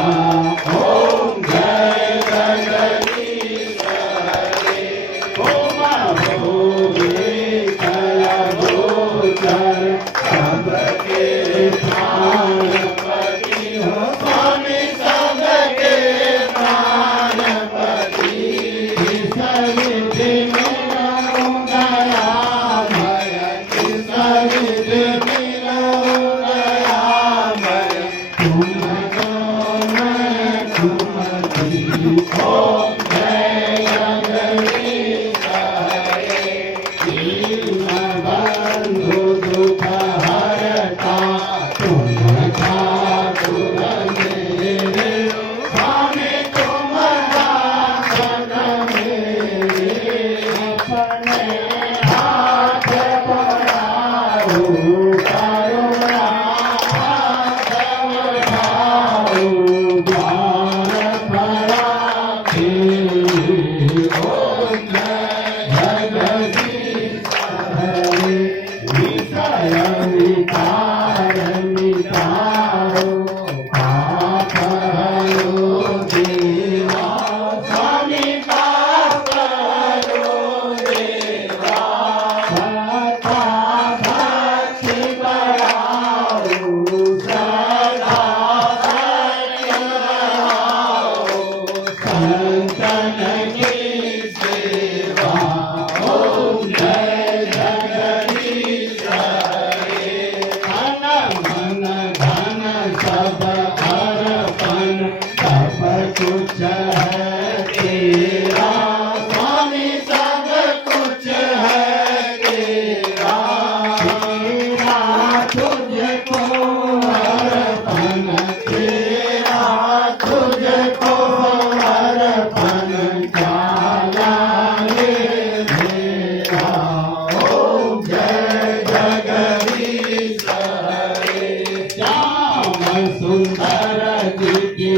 ओम जय जगदीश हरे। ओम भोगे कया गोचर सबके प्राणपति हो स्वामी सबके प्राणपति। सविधि मिलो दया भय सविधि मिलो दया भय तुम ओम जय जगदीश हरे। दीनबंधु दुख हरता तुम ठाकुर मेरे। स्वामी तुम दासन मेरे। अपने हाथ बढ़ाओ करुणा हाथ बढ़ाओ ज्ञान पराखे। ओम जय जगदीश हरे। विषय विकार मिटाओ पाप हरो देवा। स्वामी पाप हरो देवा। सदा भक्ति बढ़ाओ सदा सत्य बढ़ाओ संतन की सेवा। ओम जय जगदीश हरे। तन मन धन सब अर्पण सब कुछ है तेरा। स्वामी सब कुछ है तेरा। तेरा तुझको अर्पण तेरा तुझको अर्पण जाना ये मेरा। ओम जय जगदीश हरे। श्याम सुंदर जी की